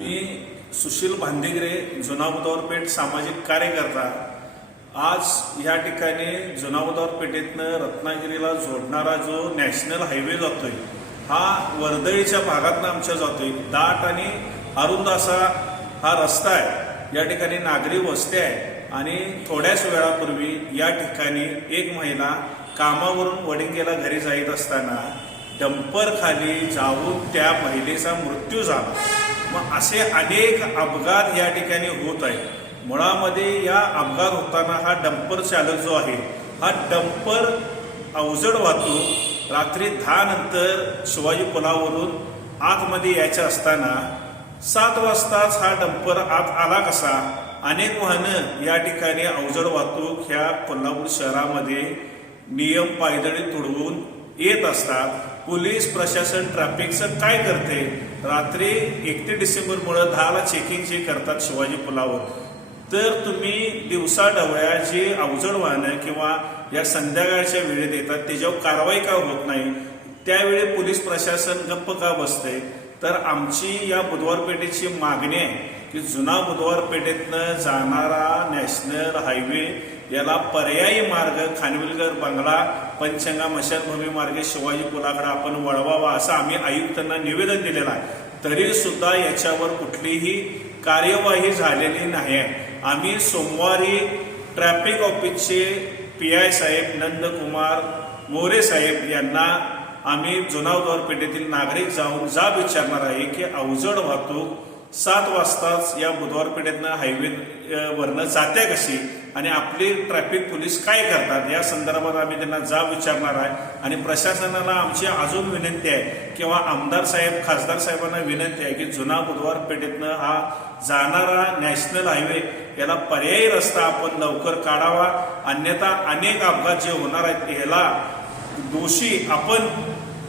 मी सुशील भांदिगरे, जुना बुधवार पेठ सामाजिक कार्यकर्ता। आज या ठिकाणी जुना बुधवार पेठेतनं रत्नागिरीला जोडणारा जो नॅशनल हायवे जातोय हा वर्दळीच्या भागातनं आमच्या जातोय। दाट आणि अरुंद असा हा रस्ता आहे। या ठिकाणी नागरी वस्ती आहे आणि थोड्याच वेळापूर्वी या ठिकाणी एक महिला कामावरून वडिंगेला घरी जात असताना डंपर खाली जाऊन त्या महिलेचा मृत्यू झाला। मग असे अनेक अपघात या ठिकाणी होत आहेत। मुळामध्ये या अपघात होताना हा डंपर चालक जो आहे हा डंपर अवजड वाहतूक रात्री 10 नंतर शिवाजी पुलावरून आतमध्ये यायचं असताना 7 वाजताच हा डंपर आत आला कसा। अनेक वाहनं या ठिकाणी अवजड वाहतूक ह्या कोल्हापूर शहरामध्ये नियम पायदळी तुडवून येत असतात। पोलीस प्रशासन ट्रॅफिकचं काय करते, रात्री 31 डिसेंबरमुळे 10ला चेकिंग जे करतात शिवाजी पुलावर, तर तुम्ही दिवसा ढवळ्या जी अवजड वाहनं किंवा या संध्याकाळच्या वेळेत येतात त्याच्यावर कारवाई का होत नाही, त्यावेळी पोलीस प्रशासन गप्प का बसते। तर आमची या बुधवार पेठेची मागणी आहे की जुना बुधवार पेठेतनं जाणारा नॅशनल हायवे याला पर्यायी मार्ग खानविलकर बंगला पंचगंगा मशानभूमी मार्गे शिवाजी पुलाकडे आपण वळवावा असं आम्ही आयुक्तांना निवेदन दिलेलं आहे। तरी सुद्धा याच्यावर कुठलीही कार्यवाही झालेली नाही। आम्ही सोमवारी ट्रॅफिक ऑफिसचे PI साहेब नंदकुमार मोरे साहेब यांना आम्ही जुना बुधवार पेठेतील नागरिक जाऊन जाब विचारणार आहे की अवजड वाहतूक 7 वाजताच या बुधवार पेठेतनं हायवे वरनं जाते कशी आणि आपले ट्रॅफिक पोलीस काय करतात या संदर्भात आम्ही त्यांना जाब विचारणार आहे। आणि प्रशासनाला आमची अजून विनंती आहे किंवा आमदार साहेब खासदार साहेबांना विनंती आहे की जुना बुधवार पेठेतनं हा जाणारा नॅशनल हायवे याला पर्यायी रस्ता आपण लवकर काढावा, अन्यथा अनेक अपघात जे होणार आहेत याला दोषी आपण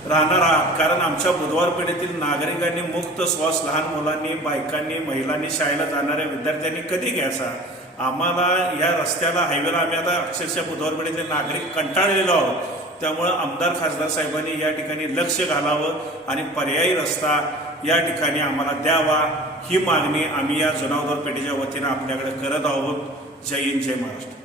राहणार आहात। कारण आमच्या बुधवार पेठेतील नागरिकांनी मुक्त श्वास लहान मुलांनी, बायकांनी, महिलांनी, शाळेला जाणाऱ्या विद्यार्थ्यांनी कधी घ्यायचा। आम्हाला या रस्त्याला हायवेला आम्ही आता अक्षरशः बुधवार पेठेतील नागरिक कंटाळलेलो आहोत। त्यामुळे आमदार खासदार साहेबांनी या ठिकाणी लक्ष घालावं आणि पर्यायी रस्ता या ठिकाणी आम्हाला द्यावा ही मागणी आम्ही या जुना बुधवार पेठेच्या वतीनं आपल्याकडे करत आहोत। जय हिंद, जय महाराष्ट्र।